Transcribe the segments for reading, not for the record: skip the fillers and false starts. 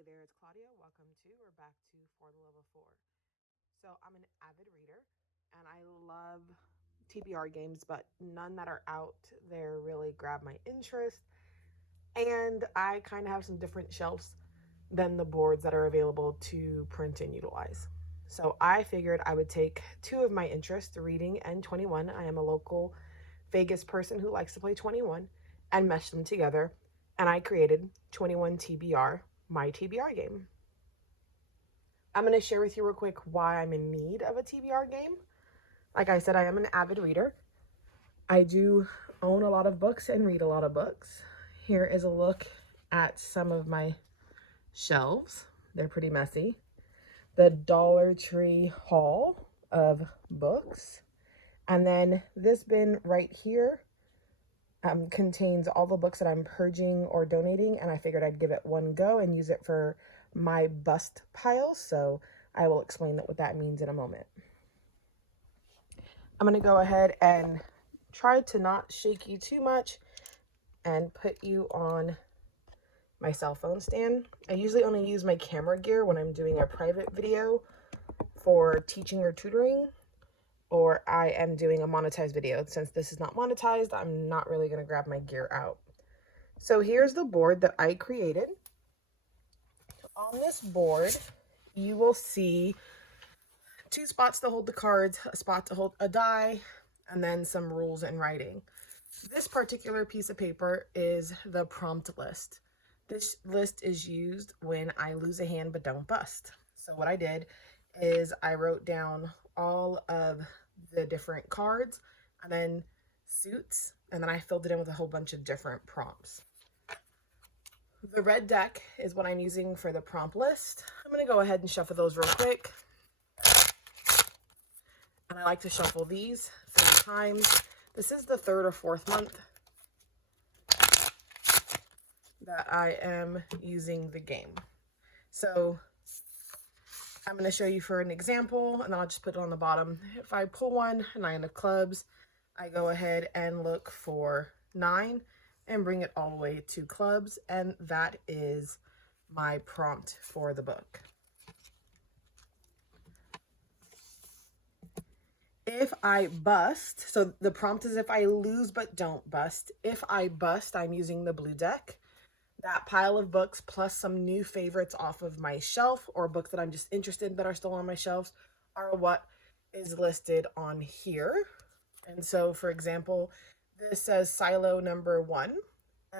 Hey there, it's Claudia. Welcome to or back to For the Love of Four. So, I'm an avid reader and I love TbR games, but none that are out there really grab my interest. And I kind of have some different shelves than the boards that are available to print and utilize. So, I figured I would take two of my interests, reading and 21. I am a local Vegas person who likes to play 21 and mesh them together. And I created 21 TbR, my TbR game. I'm going to share with you real quick why I'm in need of a TbR game. Like I said, I am an avid reader. I do own a lot of books and read a lot of books. Here is a look at some of my shelves. They're pretty messy. The Dollar Tree haul of books. And then this bin right here contains all the books that I'm purging or donating, and I figured I'd give it one go and use it for my bust pile, so I will explain what that means in a moment. I'm going to go ahead and try to not shake you too much and put you on my cell phone stand. I usually only use my camera gear when I'm doing a private video for teaching or tutoring, or I am doing a monetized video. Since this is not monetized, I'm not really going to grab my gear out. So here's the board that I created. On this board, you will see two spots to hold the cards, a spot to hold a die, and then some rules in writing. This particular piece of paper is the prompt list. This list is used when I lose a hand but don't bust. So what I did is I wrote down all of the different cards and then suits, and then I filled it in with a whole bunch of different prompts. The red deck is what I'm using for the prompt list. I'm going to go ahead and shuffle those real quick. And I like to shuffle these 3 times. This is the 3rd or 4th month that I am using the game. So I'm going to show you for an example, and I'll just put it on the bottom. If I pull 1, 9 of clubs, I go ahead and look for 9 and bring it all the way to clubs, and that is my prompt for the book. If I bust, so the prompt is if I lose but don't bust. If I bust, I'm using the blue deck. That pile of books plus some new favorites off of my shelf or books that I'm just interested in that are still on my shelves are what is listed on here. And so, for example, this says silo number 1.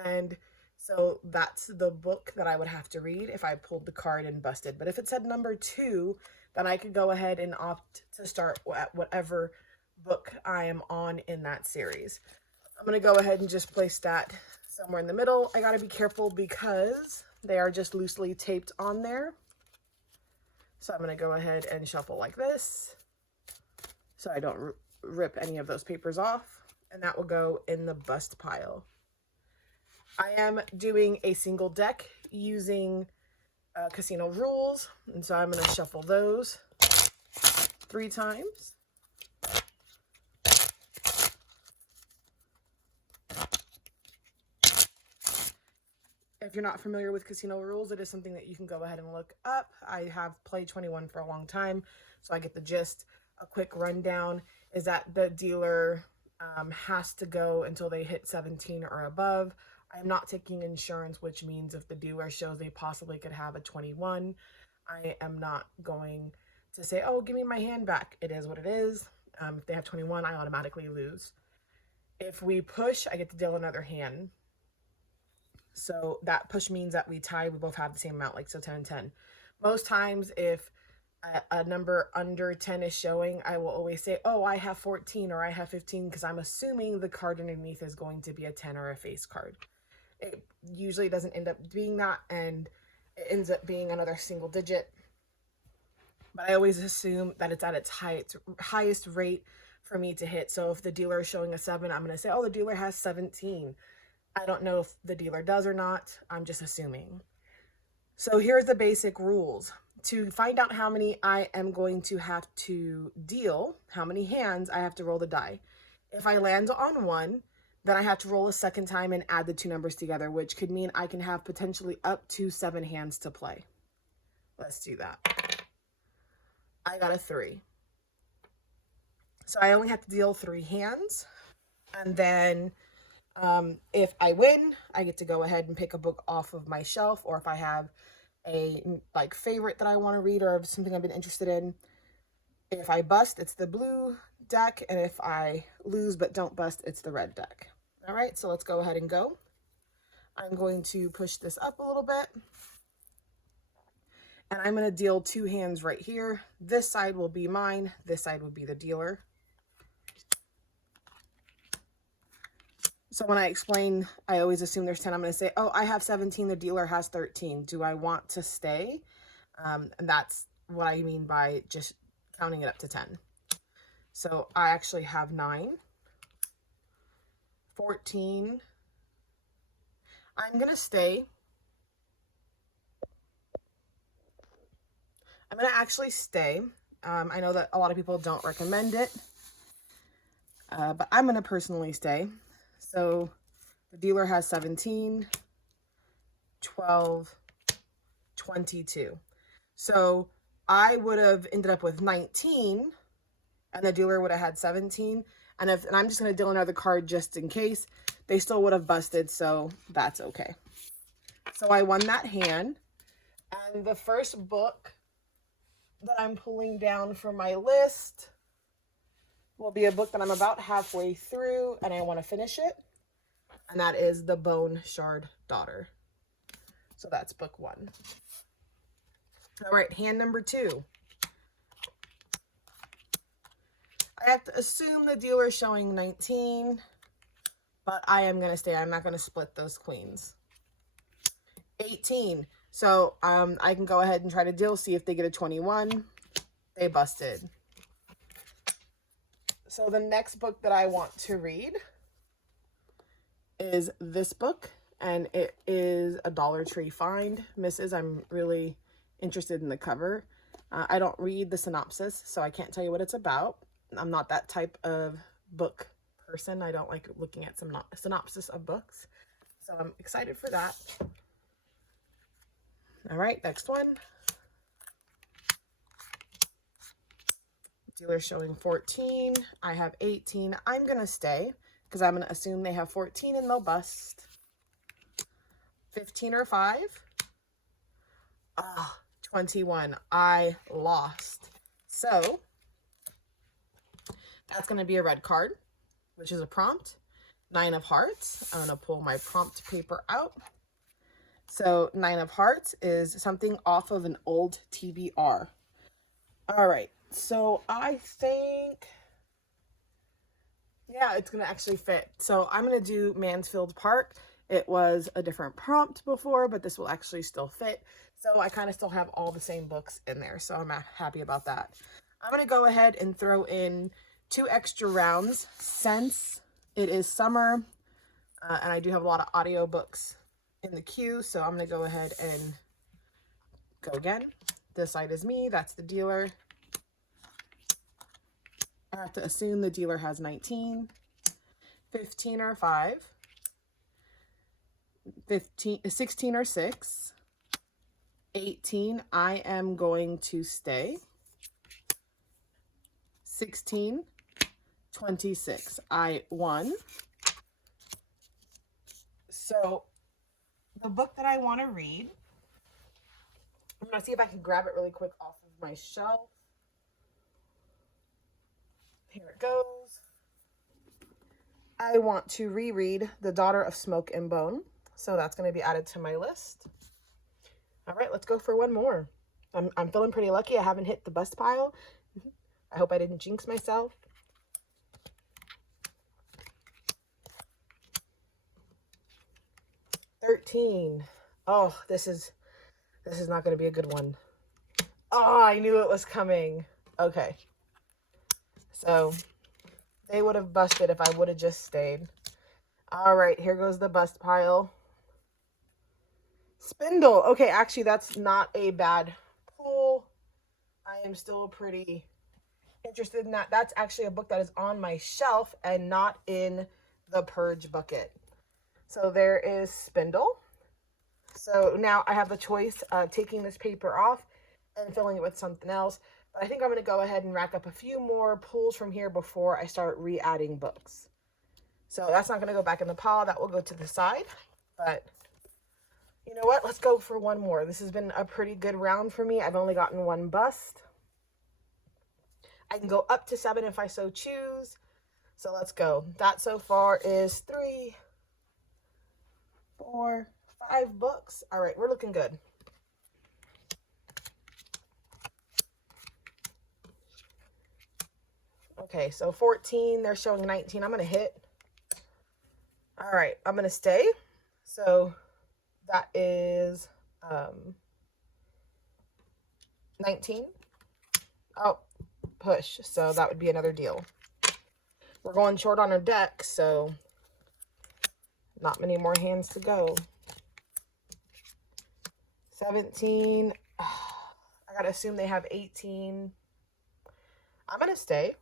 And so that's the book that I would have to read if I pulled the card and busted. But if it said number 2, then I could go ahead and opt to start at whatever book I am on in that series. I'm going to go ahead and just place that somewhere in the middle. I got to be careful because they are just loosely taped on there. So I'm going to go ahead and shuffle like this so I don't rip any of those papers off, and that will go in the bust pile. I am doing a single deck using casino rules, and so I'm going to shuffle those 3 times. If you're not familiar with casino rules, it is something that you can go ahead and look up. I have played 21 for a long time, so I get the gist. A quick rundown is that the dealer has to go until they hit 17 or above. I'm not taking insurance, which means if the dealer shows they possibly could have a 21, I am not going to say, oh, give me my hand back. It is what it is. If they have 21, I automatically lose. If we push, I get to deal another hand. So that push means that we tie, we both have the same amount, like so 10 and 10. Most times if a number under 10 is showing, I will always say, oh, I have 14 or I have 15, because I'm assuming the card underneath is going to be a 10 or a face card. It usually doesn't end up being that, and it ends up being another single digit. But I always assume that it's at its highest rate for me to hit. So if the dealer is showing a 7, I'm going to say, oh, the dealer has 17. I don't know if the dealer does or not. I'm just assuming. So here's the basic rules. To find out how many I am going to have to deal, how many hands, I have to roll the die. If I land on 1, then I have to roll a second time and add the 2 numbers together, which could mean I can have potentially up to 7 hands to play. Let's do that. I got a 3. So I only have to deal 3 hands. And then if I win, I get to go ahead and pick a book off of my shelf, or if I have a like favorite that I want to read or something I've been interested in. If I bust, it's the blue deck, and if I lose but don't bust, it's the red deck. All right, so let's go ahead and go. I'm going to push this up a little bit, and I'm going to deal 2 hands right here. This side will be mine, this side would be the dealer. So when I explain, I always assume there's 10. I'm going to say, oh, I have 17, the dealer has 13. Do I want to stay? And that's what I mean by just counting it up to 10. So I actually have 9, 14. I'm going to stay. I'm going to actually stay. I know that a lot of people don't recommend it, but I'm going to personally stay. So the dealer has 17, 12, 22. So I would have ended up with 19, and the dealer would have had 17. And I'm just going to deal another card just in case. They still would have busted, so that's okay. So I won that hand. And the first book that I'm pulling down from my list will be a book that I'm about halfway through, and I want to finish it. And that is The Bone Shard Daughter. So that's book 1. All right, hand number 2. I have to assume the dealer is showing 19, but I am going to stay. I'm not going to split those queens. 18. So I can go ahead and try to deal, see if they get a 21. They busted. So the next book that I want to read is this book, and it is a Dollar Tree find. Mrs. I'm really interested in the cover. I don't read the synopsis, so I can't tell you what it's about. I'm not that type of book person. I don't like looking at some synopsis of books. So I'm excited for that. All right, next one. Dealer showing 14. I have 18. I'm going to stay because I'm going to assume they have 14 and they'll bust. 15 or 5. 21. I lost. So that's going to be a red card, which is a prompt. 9 of hearts. I'm going to pull my prompt paper out. So 9 of hearts is something off of an old TbR. All right. So I think, yeah, it's going to actually fit. So I'm going to do Mansfield Park. It was a different prompt before, but this will actually still fit. So I kind of still have all the same books in there. So I'm happy about that. I'm going to go ahead and throw in 2 extra rounds since it is summer. And I do have a lot of audiobooks in the queue. So I'm going to go ahead and go again. This side is me. That's the dealer. I have to assume the dealer has 19, 15 or 5, 16 or 6, 18, I am going to stay, 16, 26, I won. So the book that I want to read, I'm going to see if I can grab it really quick off of my shelf. Here it goes. I want to reread The Daughter of Smoke and Bone. So that's going to be added to my list. All right, let's go for one more. I'm feeling pretty lucky. I haven't hit the bust pile. I hope I didn't jinx myself. $13. Oh, this is not going to be a good one. Oh, I knew it was coming. Okay. So they would have busted if I would have just stayed. All right, here goes the bust pile. Spindle. Okay, actually, that's not a bad pull. I am still pretty interested in that. That's actually a book that is on my shelf and not in the purge bucket. So there is Spindle. So now I have the choice of taking this paper off and filling it with something else. But I think I'm going to go ahead and rack up a few more pulls from here before I start re-adding books. So that's not going to go back in the pile. That will go to the side. But you know what? Let's go for one more. This has been a pretty good round for me. I've only gotten one bust. I can go up to 7 if I so choose. So let's go. That so far is 3, 4, 5 books. All right, we're looking good. Okay, so 14, they're showing 19. I'm going to hit. All right, I'm going to stay. So that is 19. Oh, push. So that would be another deal. We're going short on our deck, so not many more hands to go. 17. I got to assume they have 18. I'm going to stay.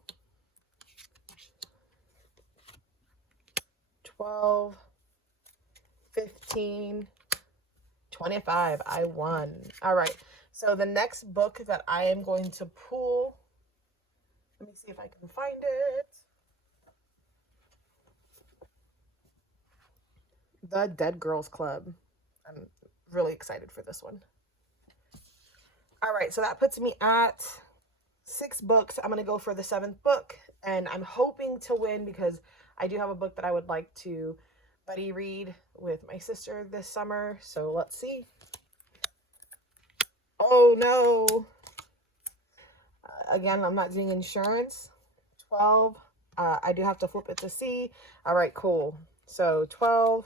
12, 15, 25. I won. All right. So the next book that I am going to pull, let me see if I can find it. The Dead Girls Club. I'm really excited for this one. All right. So that puts me at 6 books. I'm going to go for the 7th book, and I'm hoping to win because I do have a book that I would like to buddy read with my sister this summer. So let's see. Oh no. Again, I'm not doing insurance. 12. I do have to flip it to C. All right, cool. So 12,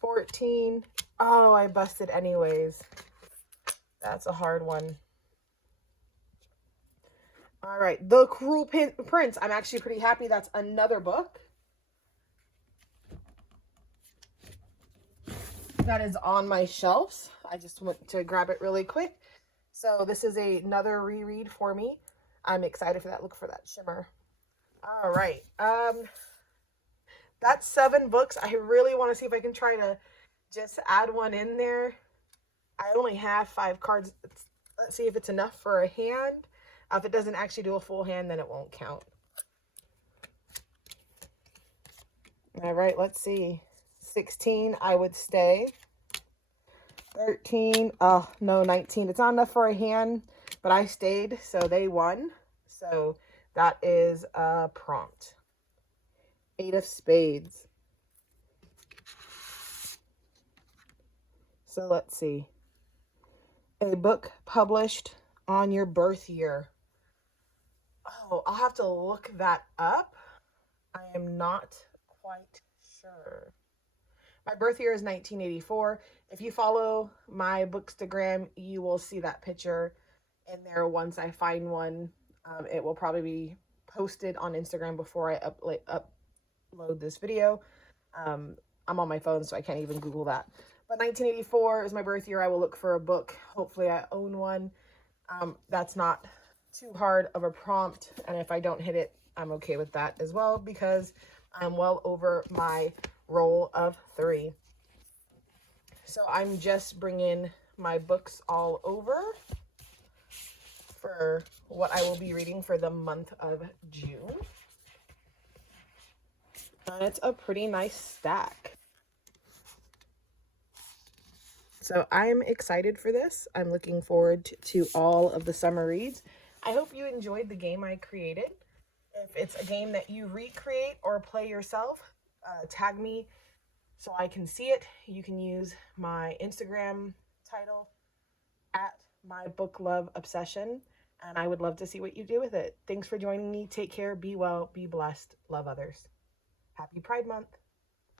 14. Oh, I busted anyways. That's a hard one. All right, The Cruel Prince. I'm actually pretty happy that's another book that is on my shelves. I just went to grab it really quick. So this is another reread for me. I'm excited for that. Look for that shimmer. All right. That's 7 books. I really want to see if I can try to just add one in there. I only have 5 cards. Let's see if it's enough for a hand. If it doesn't actually do a full hand, then it won't count. All right, let's see. 16, I would stay. 13, oh, no, 19. It's not enough for a hand, but I stayed, so they won. So that is a prompt. 8 of spades. So let's see. A book published on your birth year. Oh, I'll have to look that up. I am not quite sure. My birth year is 1984. If you follow my Bookstagram, you will see that picture in there once I find one. It will probably be posted on Instagram before I upload this video. I'm on my phone, so I can't even Google that. But 1984 is my birth year. I will look for a book. Hopefully I own one. That's not too hard of a prompt, and if I don't hit it, I'm okay with that as well because I'm well over my roll of 3. So I'm just bringing my books all over for what I will be reading for the month of June. And it's a pretty nice stack. So I'm excited for this. I'm looking forward to all of the summer reads. I hope you enjoyed the game I created. If it's a game that you recreate or play yourself, tag me so I can see it. You can use my Instagram title at @mybookloveobsession, and I would love to see what you do with it. Thanks for joining me. Take care, be well, be blessed, love others. Happy Pride Month.